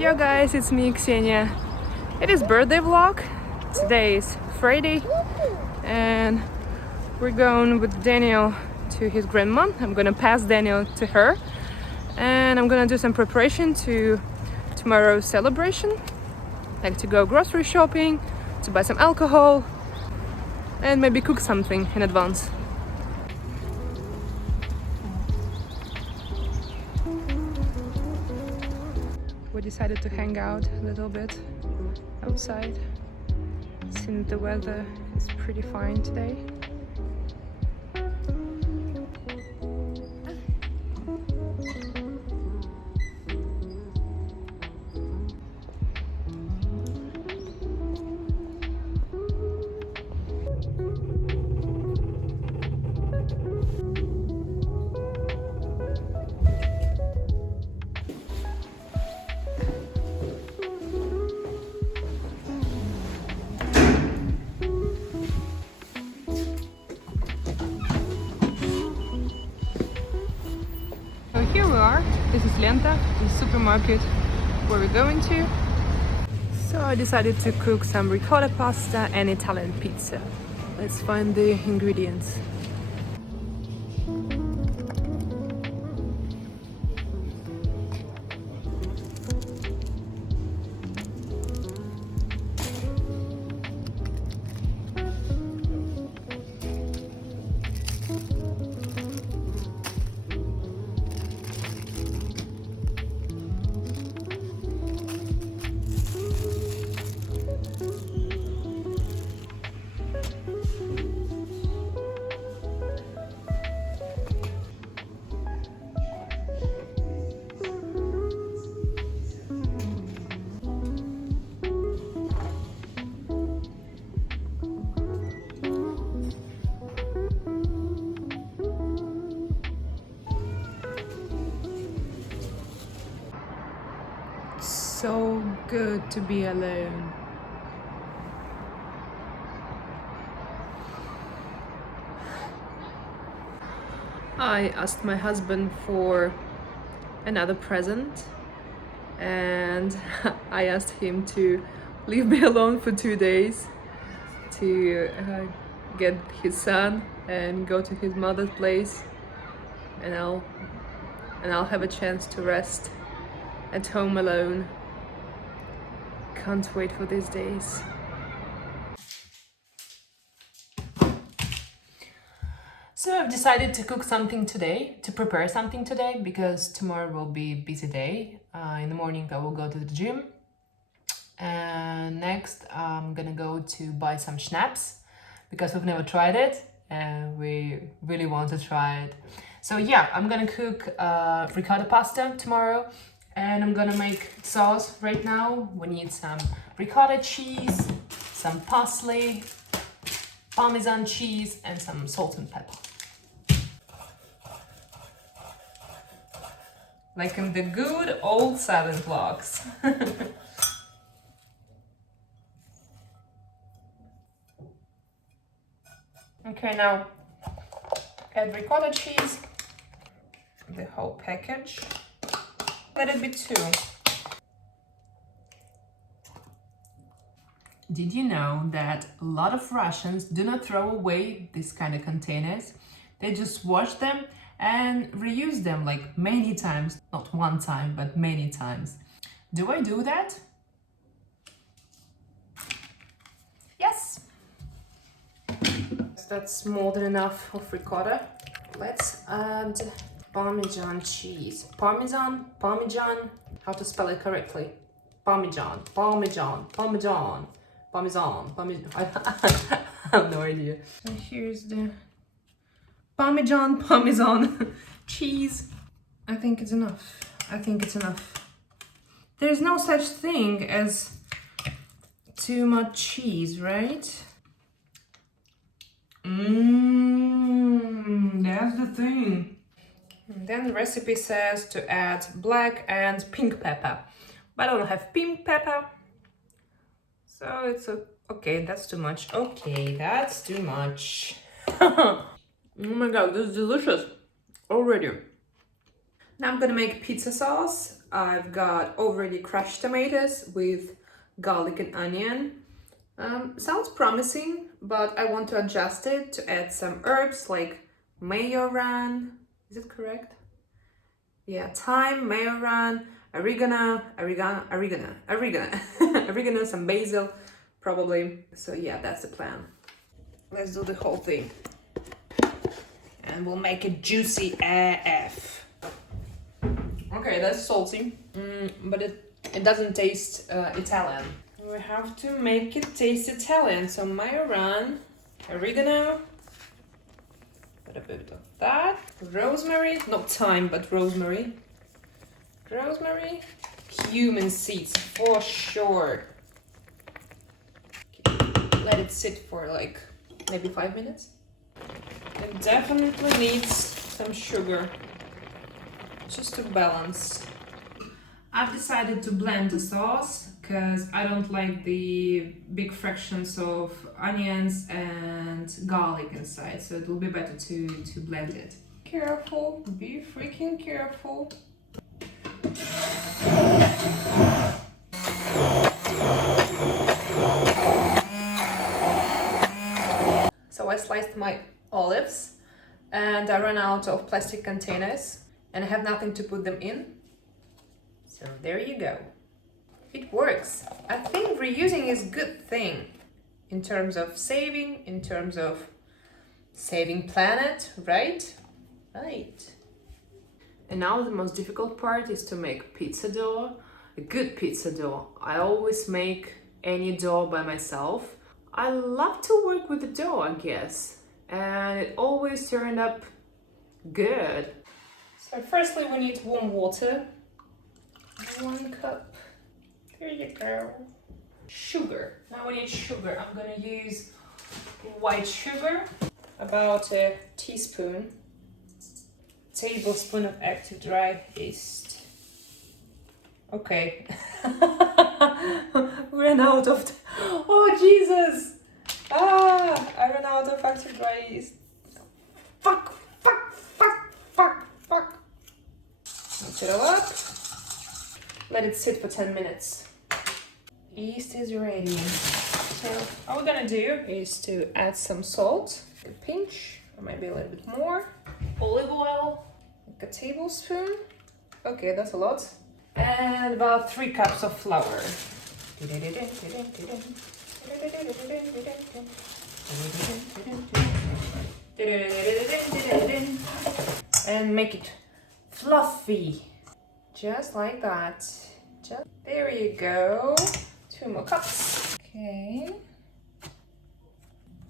Yo guys, it's me, Kseniya. It is birthday vlog. Today is Friday and we're going with Daniel to his grandma. I'm gonna pass Daniel to her and I'm gonna do some preparation to tomorrow's celebration, like to go grocery shopping, to buy some alcohol and maybe cook something in advance. We decided to hang out a little bit outside since the weather is pretty fine today. So here we are. This is Lenta, the supermarket where we're going to. So I decided to cook some ricotta pasta and Italian pizza. Let's find the ingredients. So good to be alone. I asked my husband for another present and I asked him to leave me alone for 2 days to get his son and go to his mother's place, and I'll have a chance to rest at home alone. Can't wait for these days. So I've decided to cook something today, to prepare something today, because tomorrow will be a busy day. In the morning I will go to the gym, and next I'm gonna go to buy some schnapps because we've never tried it and we really want to try it. So yeah, I'm gonna cook ricotta pasta tomorrow. And I'm gonna make sauce right now. We need some ricotta cheese, some parsley, Parmesan cheese, and some salt and pepper. Like in the good old Southern vlogs. Okay, now add ricotta cheese, the whole package. Let it be 2. Did you know that a lot of Russians do not throw away these kind of containers? They just wash them and reuse them like many times. Not one time, but many times. Do I do that? Yes. That's more than enough of ricotta. Let's add Parmesan cheese. Parmesan? How to spell it correctly? Parmesan. I have no idea. And here's the Parmesan cheese. I think it's enough. There's no such thing as too much cheese, right? That's the thing. And then the recipe says to add black and pink pepper. But I don't have pink pepper. So it's okay, that's too much. Okay, that's too much. Oh my god, this is delicious already. Now I'm gonna make pizza sauce. I've got already crushed tomatoes with garlic and onion. Sounds promising, but I want to adjust it to add some herbs like majoran. Is it correct? Yeah, thyme, majoran, oregano, oregano, some basil, probably. So yeah, that's the plan. Let's do the whole thing. And we'll make it juicy AF. Okay, that's salty, but it doesn't taste Italian. We have to make it taste Italian. So majoran, oregano, put a bit of that, rosemary, not thyme, but rosemary. Rosemary, cumin seeds for sure. Okay, let it sit for like maybe 5 minutes. It definitely needs some sugar, just to balance. I've decided to blend the sauce because I don't like the big fractions of onions and garlic inside, so it will be better to blend it. Careful, be freaking careful. So I sliced my olives and I ran out of plastic containers and I have nothing to put them in. So there you go. It works. I think reusing is a good thing in terms of saving, in terms of saving planet, right? Right. And now the most difficult part is to make pizza dough, a good pizza dough. I always make any dough by myself. I love to work with the dough, I guess, and it always turned up good. So firstly we need warm water. 1 cup. There you go. Sugar. Now we need sugar. I'm gonna use white sugar, about a teaspoon, tablespoon of active dry yeast. Okay. Ran out of. Oh Jesus! I ran out of active dry yeast. Fuck! Mix it all up. Let it sit for 10 minutes. Yeast is ready. So all we're gonna do is to add some salt, a pinch, or maybe a little bit more. Olive oil, like a tablespoon. Okay, that's a lot. And about 3 cups of flour. And make it fluffy. Just like that. Just there you go. 2 more cups. Okay.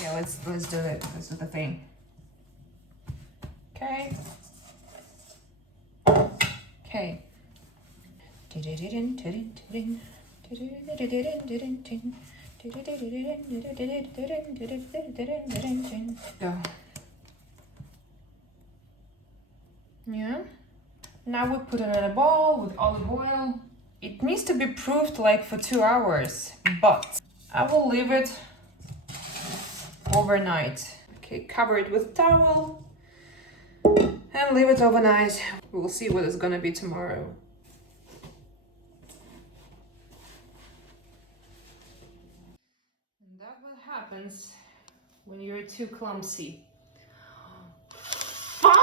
Yeah, let's do it. Let's do the thing. Okay. Okay. Go. Yeah. Now we put it in a bowl with olive oil. It needs to be proofed like for 2 hours, but I will leave it overnight. Okay, cover it with towel and leave it overnight. We'll see what it's gonna be tomorrow. And that's what happens when you're too clumsy. Fuck!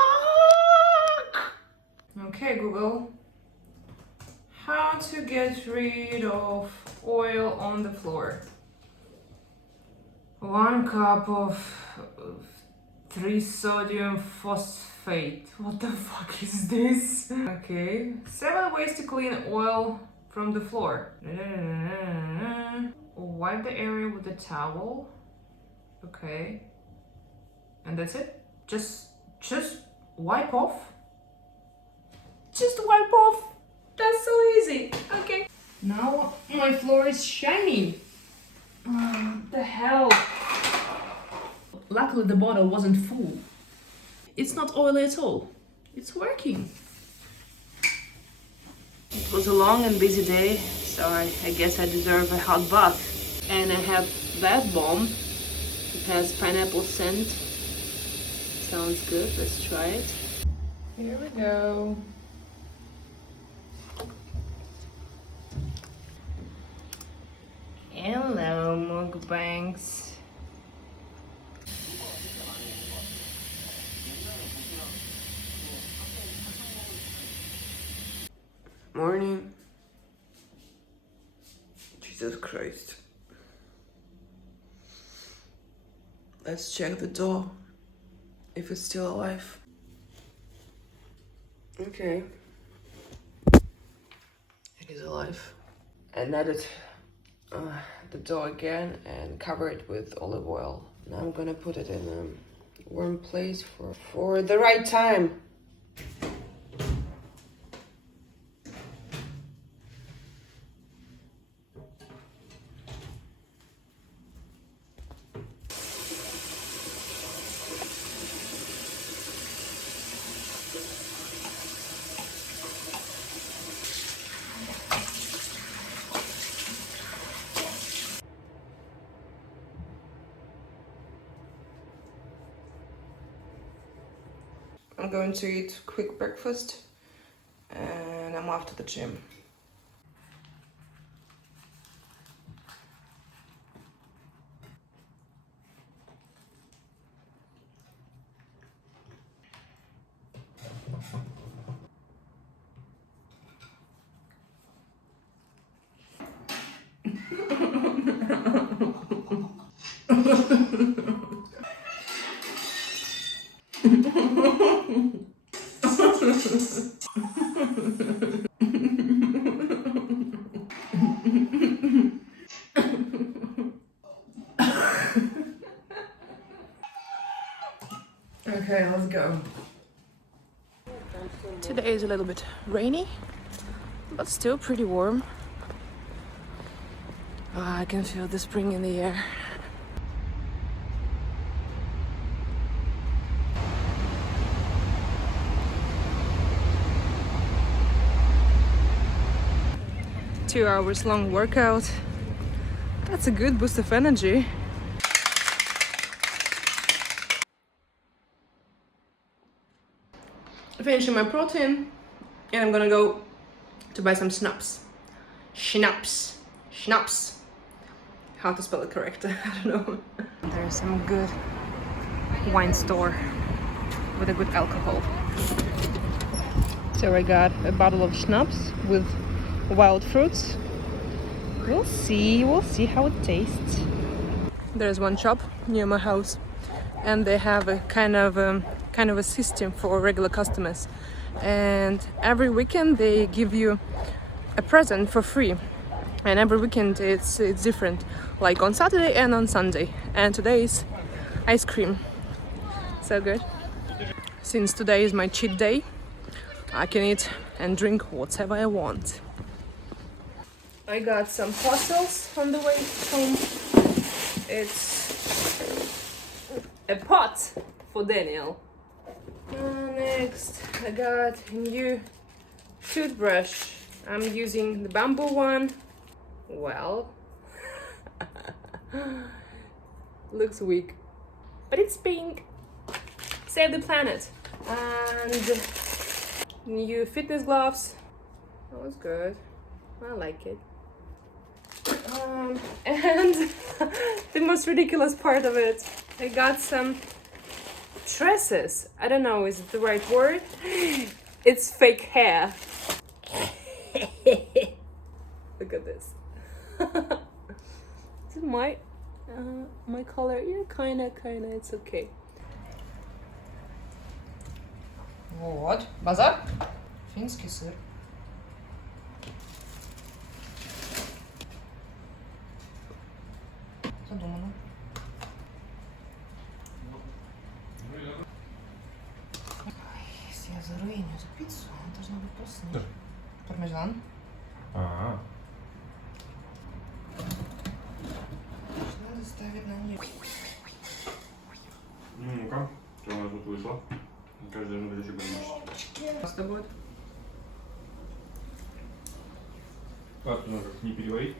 Okay, Google. How to get rid of oil on the floor. 1 cup of 3-sodium phosphate. What the fuck is this? Okay. 7 ways to clean oil from the floor. Wipe the area with a towel. Okay. And that's it? Just wipe off? Just wipe off? That's so easy. Okay. Now my floor is shiny. What the hell? Luckily the bottle wasn't full. It's not oily at all. It's working. It was a long and busy day, so I guess I deserve a hot bath. And I have that bomb. It has pineapple scent. Sounds good. Let's try it. Here we go. mukbangs. Morning. Jesus Christ. Let's check the door if it's still alive. Okay. It is alive. And added the dough again and cover it with olive oil. Now I'm gonna put it in a warm place for the right time. I'm going to eat quick breakfast and I'm off to the gym. Okay, let's go. Today is a little bit rainy, but still pretty warm. I can feel the spring in the air. Two-hours long workout. That's a good boost of energy. Finishing my protein and I'm gonna go to buy some schnapps. Schnapps. How to spell it correct? I don't know. There's some good wine store with a good alcohol. So I got a bottle of schnapps with wild fruits. We'll see how it tastes. There's one shop near my house and they have a kind of a system for regular customers, and every weekend they give you a present for free, and every weekend it's different, like on Saturday and on Sunday, and today is ice cream. So good. Since today is my cheat day, I can eat and drink whatever I want. I got some parcels on the way home. It's a pot for Daniel. Next, I got a new toothbrush. I'm using the bamboo one. Well, looks weak, but it's pink. Save the planet. And new fitness gloves. That was good. I like it. And the most ridiculous part of it, I got some tresses. I don't know, is it the right word? It's fake hair. Look at this. Is it my color? Yeah, kinda, it's okay. Вот, базар. Финский сыр. Задумано. Если я заруиню эту пиццу, она должна быть вкусной. Пармезан. Надо ставить на нее. Ну-ка, что у нас тут вышло? Каждый должен быть еще больше. Паста будет? Пасту нужно не переварить.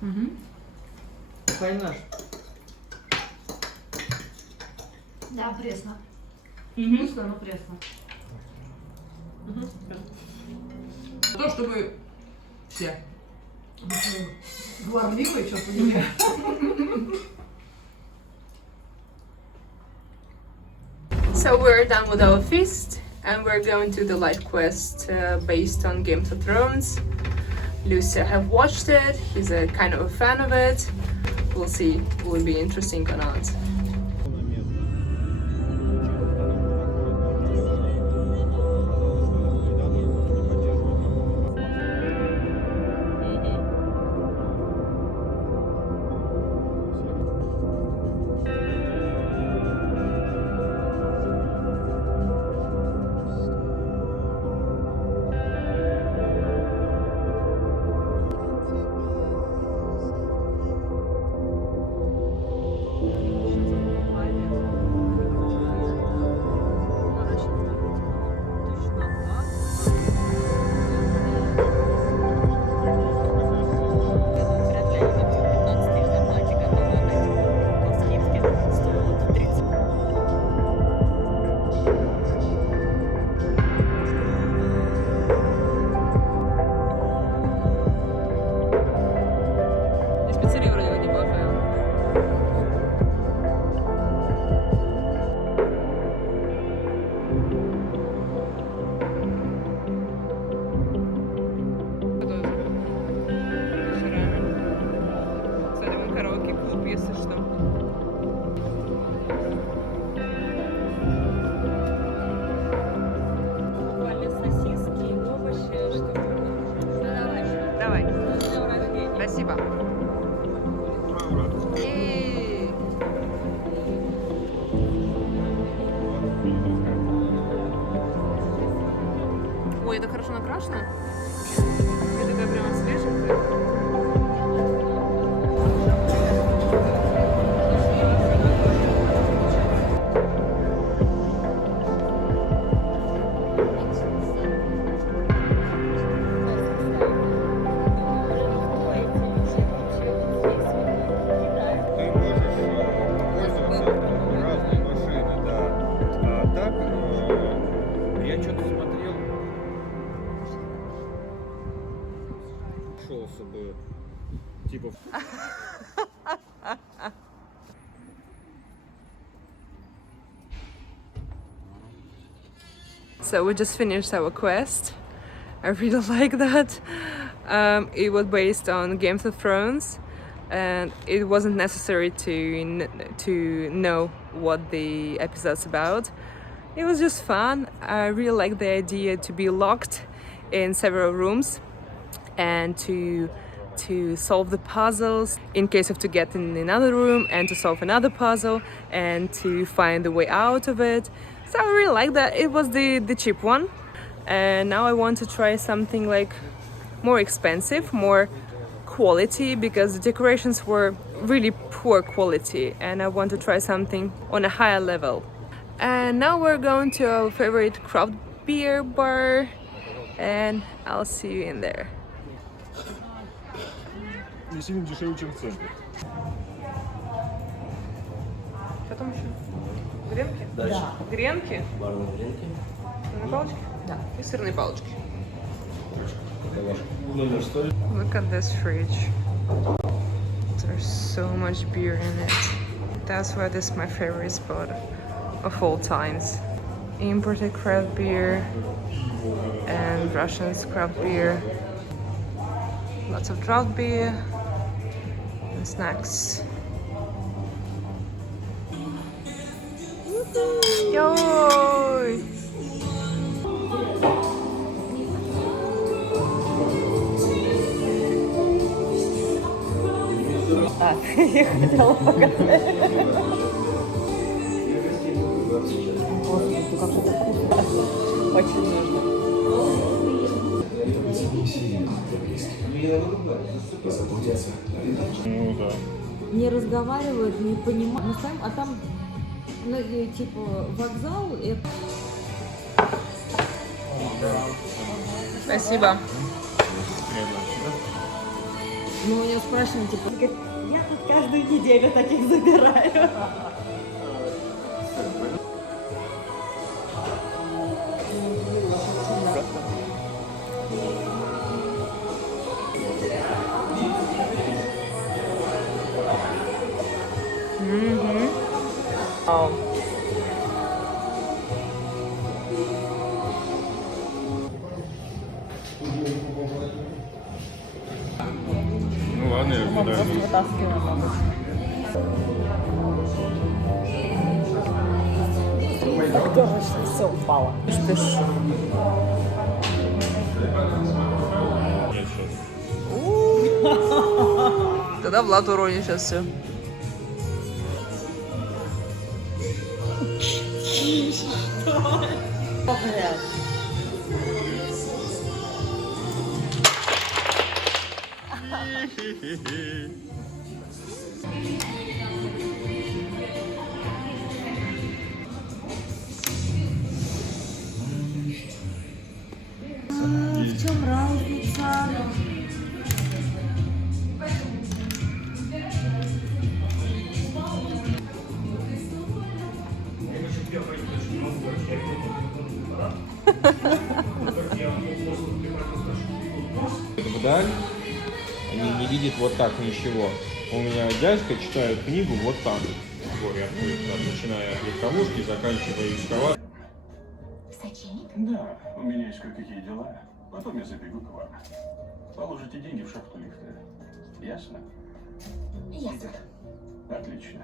Угу. Наш. Да, пресно. Угу. Но пресно. То, чтобы все Говорливый, что понимаешь. So we're done with our feast and we're going to the light quest based on Game of Thrones. Lucy have watched it, he's a kind of a fan of it. We'll see, will it be interesting or not. Спасибо. Ой, это хорошо накрашено. Я такая прямо свеженькая. So we just finished our quest. I really like that. It was based on Game of Thrones, and it wasn't necessary to know what the episode's about. It was just fun. I really like the idea to be locked in several rooms and to solve the puzzles in case of to get in another room and to solve another puzzle and to find the way out of it. So I really like that. It was the cheap one, and now I want to try something like more expensive, more quality, because the decorations were really poor quality and I want to try something on a higher level. And now we're going to our favorite craft beer bar and I'll see you in there. Не сильно дешевле, чем в центре. Потом еще гренки? Да. Гренки? Барные гренки. Сырные палочки? Да. И сырные палочки. Номер 100. Look at this fridge. There's so much beer in it. That's why this is my favorite spot of all times. Imported craft beer and Russian craft beer. Lots of draft beer and snacks. Yay! Я хотела показать. Господи, как это вкусно. Очень нужно. Ну да. Не разговаривают, не понимают. Мы стоим, а там, ну, типа, вокзал. И... Спасибо. Мы у него спрашиваем, типа, он говорит, я тут каждую неделю таких забираю. Ну ладно, я кидаю. Все упало. Пиш-пиш. Нет, сейчас. Тогда Влад уронит сейчас все. В чем разница? Вдаль они не видят вот так ничего. У меня дядька читает книгу вот так. Горе открыт, начиная от легковушки, заканчивая экскаватором. Да, у меня есть кое-какие дела. Потом я забегу к вам. Положите деньги в шахту лифта. Ясно? Ясно. Отлично.